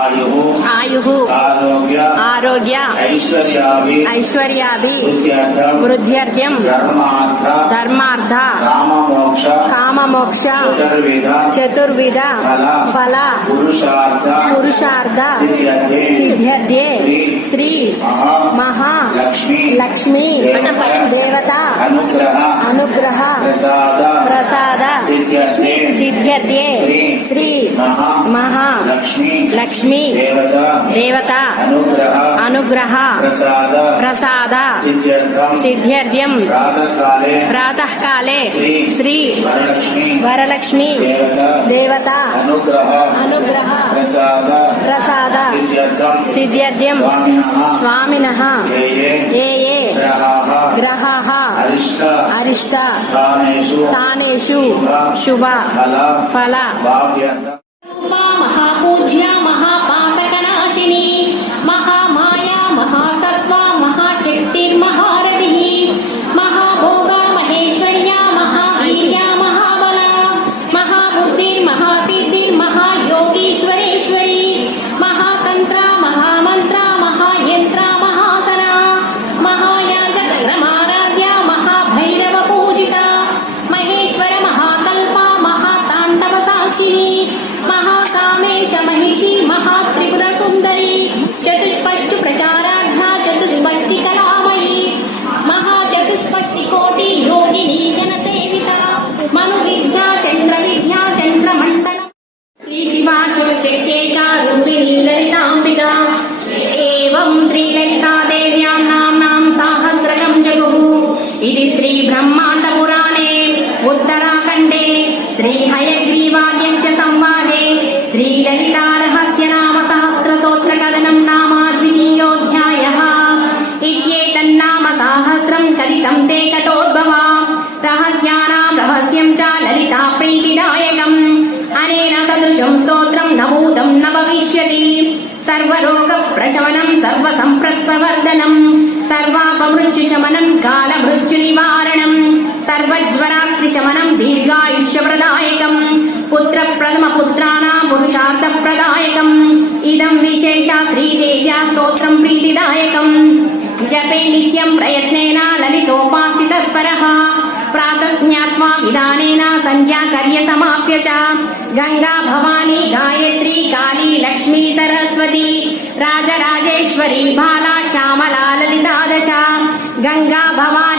आयुः आरोग्य ऐश्वर्यादि वृद्ध्यर्थं धर्मार्थ काममोक्ष चतुर्विध फल पुरुषार्थ सिद्ध्यर्थे श्री महा लक्ष्मी देवता अनुग्रह प्रसाद सिद्ध्यर्थे श्री महा लक्ष्मी देवता अनुग्रह प्रसाद सिद्ध्यर्थं प्रातः काले श्री वरलक्ष्मी देवता अनुग्रह प्रसाद सिद्ध्यर्थं स्वामिनः ये ग्रहाः अरिष्ट स्थानेषु शुभ फल महापूज्य महापातकनाशिनी महामाया महासत्त्वा महाशक्तिर्महारथिः महाभोगा महेश्वर्या महावीर्या महाबला महाबुद्धिर्महासिद्धिर्महायोगीश्वरेश्वरी महातन्त्रा महामन्त्रा महायन्त्रा महासना महायागतरमाराध्या महाभैरवपूजिता महेश्वर महाकल्पा महाताण्डवसाक्षिणी महाकामेश महिषी महात्रिपुरसुन्दरी चतुष्पष्टि प्रचाराढ्या चतुष्पष्टि कलामयी महाचतुष्पष्टिकोटि योगिनी जनसेविता मनुविद्या चन्द्रमण्डल श्रीशिवा शिवशक्त्यैका रूपिणी ललिताम्बिका एवं श्रीललिता देव्यां नाम्नां सहस्रकं जगुः इति श्रीब्रह्माण्डपुराणे उत्तराखण्डे श्रीहयग्रीवाद्यस्य संवादे श्रीललिता रहस्य नाम सहस्रस्तोत्रकथनं नाम द्वितीयोऽध्यायः इत्येतन्नाम सहस्रं कथितं ते कटोद्भवा रहस्यानां रहस्यं च ललिता प्रीतिदायकम् अनेन सदृशं स्तोत्रं न भूतं न भविष्यति सर्वरोगप्रशमनं सर्वसम्पत्प्रवर्धनं सर्वापमृत्युशमनं कालमृत्युनिवारणं सर्वज्वरात्रिशमनं दीर्घायुष्यप्रदायकं पुत्रप्रथमपुत्राणां पुरुषार्थप्रदायकम् इदं विशेषा श्रीदेव्या स्तोत्रं प्रीतिदायकं जपे नित्यं प्रयत्नेन ललितोपास्ति तत्परः प्रातः ज्ञात्वा विधानेन सन्ध्याकर्यसमाप्य च गंगा भवानी गायत्री काली लक्ष्मी सरस्वती राजराजेश्वरी बाला श्यामला ललिता दश गंगा भवानी